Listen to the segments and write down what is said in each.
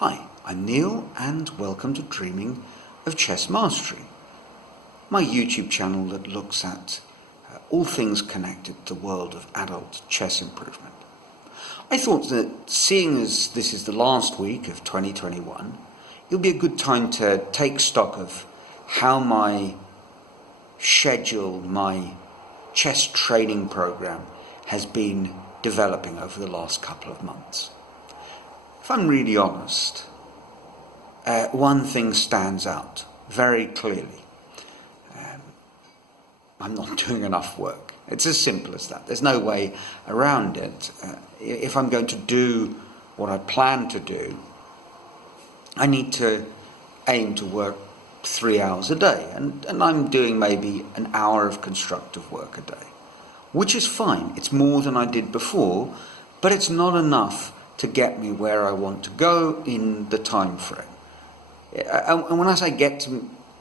Hi, I'm Neil and welcome to Dreaming of Chess Mastery, my YouTube channel that looks at all things connected to the world of adult chess improvement. I thought that seeing as this is the last week of 2021, it'll be a good time to take stock of how my schedule, my chess training program has been developing over the last couple of months. If I'm really honest, one thing stands out very clearly. I'm not doing enough work. It's as simple as that. There's no way around it. If I'm going to do what I plan to do, I need to aim to work 3 hours a day. And I'm doing maybe an hour of constructive work a day, which is fine. It's more than I did before, but it's not enough to get me where I want to go in the time frame. And when I say get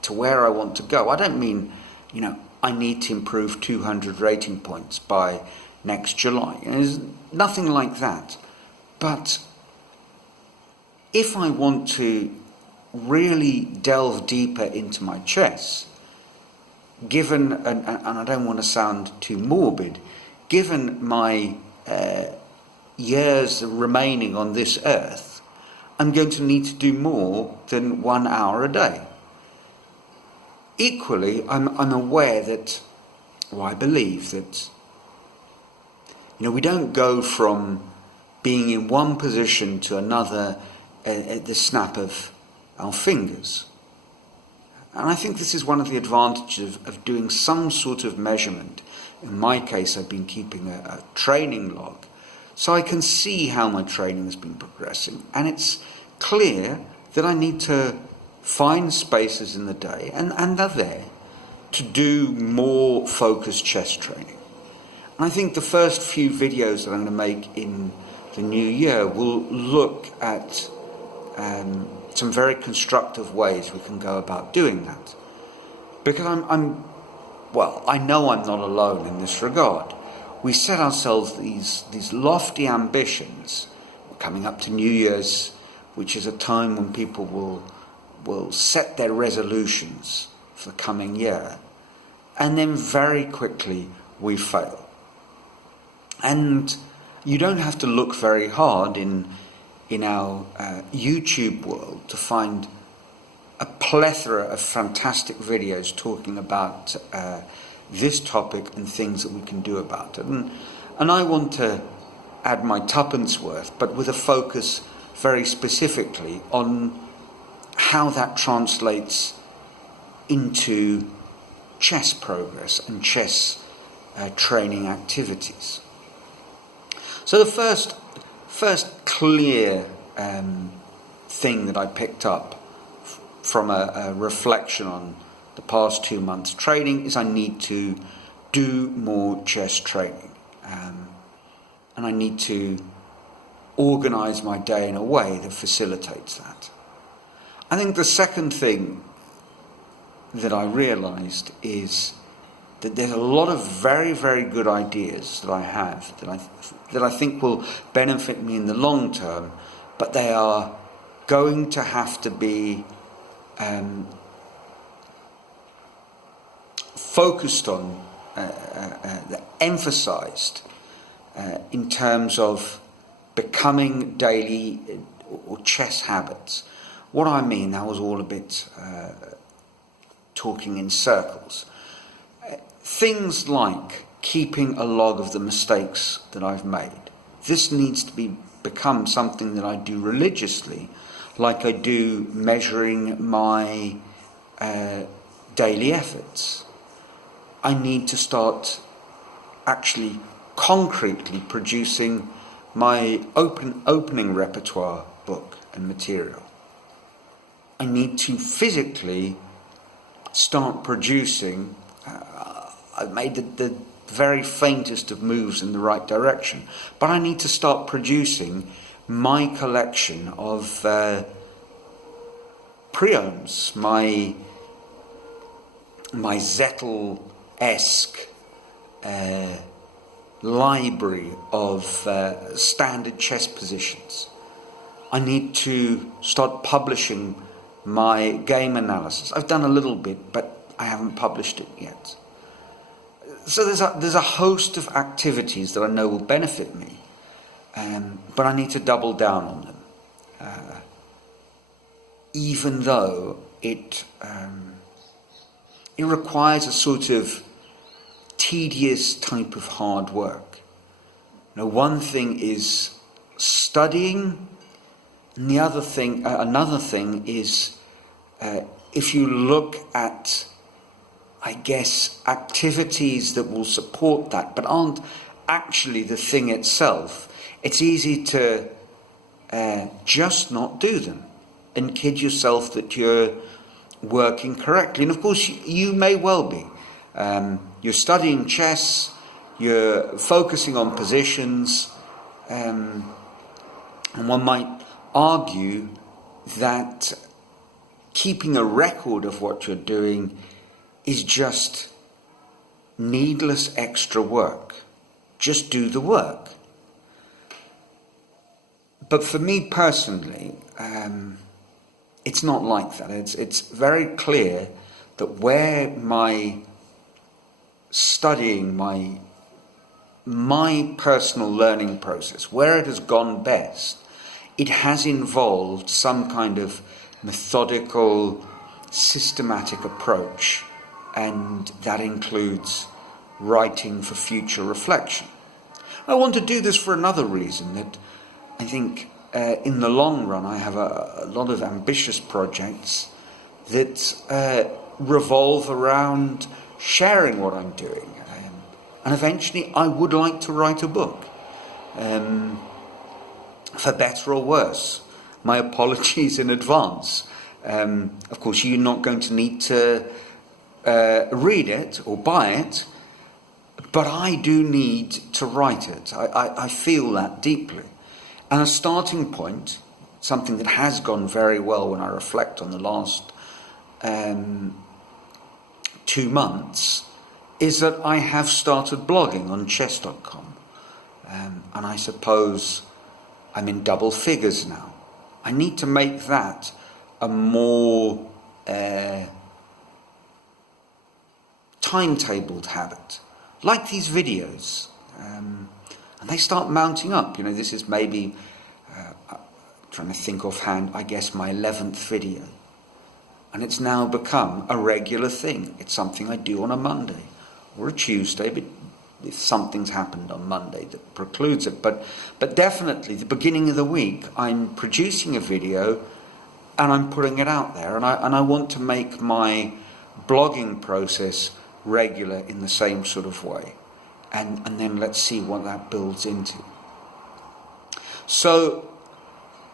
to where I want to go, I don't mean, I need to improve 200 rating points by next July. There's nothing like that. But if I want to really delve deeper into my chess, given, and I don't want to sound too morbid, given my years remaining on this earth, I'm going to need to do more than 1 hour a day. Equally, I'm aware that, I believe that, we don't go from being in one position to another at the snap of our fingers. And I think this is one of the advantages of doing some sort of measurement. In my case, I've been keeping a training log, so I can see how my training has been progressing. And it's clear that I need to find spaces in the day, and they're there, to do more focused chess training. And I think the first few videos that I'm going to make in the new year will look at some very constructive ways we can go about doing that. Because I know I'm not alone in this regard. We set ourselves these lofty ambitions. We're coming up to New Year's, which is a time when people will set their resolutions for the coming year. And then very quickly we fail. And you don't have to look very hard in our YouTube world to find a plethora of fantastic videos talking about this topic and things that we can do about it. And I want to add my tuppence worth, but with a focus very specifically on how that translates into chess progress and chess training activities. So the first clear thing that I picked up from a reflection on the past 2 months training is I need to do more chess training, and I need to organize my day in a way that facilitates that. I think the second thing that I realized is that there's a lot of very, very good ideas that I have that I think will benefit me in the long term, but they are going to have to be focused on, emphasized in terms of becoming daily or chess habits. What I mean, that was all a bit talking in circles. Things like keeping a log of the mistakes that I've made. This needs to become something that I do religiously, like I do measuring my daily efforts. I need to start actually concretely producing my opening repertoire book and material. I need to physically start producing. I've made the very faintest of moves in the right direction, but I need to start producing my collection of preoms, my Zettel-esque library of standard chess positions. I need to start publishing my game analysis. I've done a little bit, but I haven't published it yet. So there's a host of activities that I know will benefit me, but I need to double down on them, even though it requires a sort of tedious type of hard work. One thing is studying, and another thing is if you look at, I guess, activities that will support that, but aren't actually the thing itself, it's easy to just not do them and kid yourself that you're working correctly. And of course, you may well be. You're studying chess, you're focusing on positions, and one might argue that keeping a record of what you're doing is just needless extra work. Just do the work. But for me personally, it's not like that. It's very clear that where my studying, my personal learning process, where it has gone best, it has involved some kind of methodical, systematic approach, and that includes writing for future reflection. I want to do this for another reason, that I think in the long run I have a lot of ambitious projects that revolve around sharing what I'm doing. And eventually I would like to write a book, for better or worse. My apologies in advance. Of course, you're not going to need to read it or buy it, but I do need to write it. I feel that deeply. And a starting point, something that has gone very well when I reflect on the last 2 months, is that I have started blogging on chess.com. And I suppose I'm in double figures now. I need to make that a more timetabled habit, like these videos. And they start mounting up. This is maybe, trying to think offhand, I guess my 11th video. And it's now become a regular thing. It's something I do on a Monday or a Tuesday, but if something's happened on Monday that precludes it. But definitely, the beginning of the week, I'm producing a video and I'm putting it out there. And I want to make my blogging process regular in the same sort of way. And then let's see what that builds into. So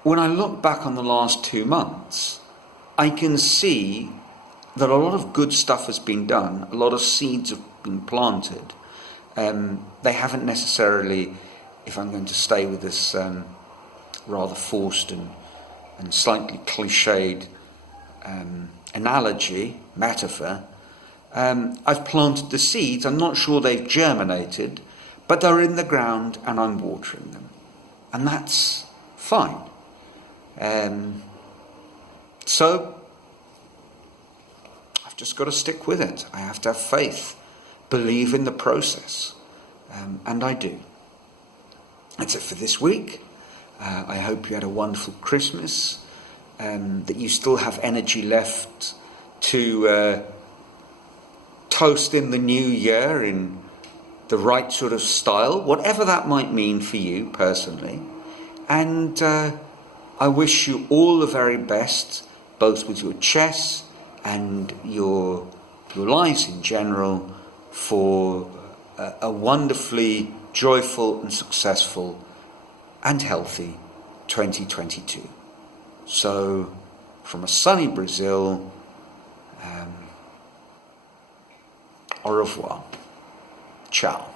when I look back on the last 2 months, I can see that a lot of good stuff has been done. A lot of seeds have been planted. They haven't necessarily, if I'm going to stay with this rather forced and slightly cliched analogy, metaphor, I've planted the seeds. I'm not sure they've germinated, but they're in the ground and I'm watering them. And that's fine. So I've just got to stick with it. I have to have faith, believe in the process, and I do. That's it for this week. I hope you had a wonderful Christmas, that you still have energy left to toast in the new year in the right sort of style, whatever that might mean for you personally. And I wish you all the very best, both with your chess and your lives in general, for a wonderfully joyful and successful and healthy 2022. So, from a sunny Brazil, au revoir. Ciao.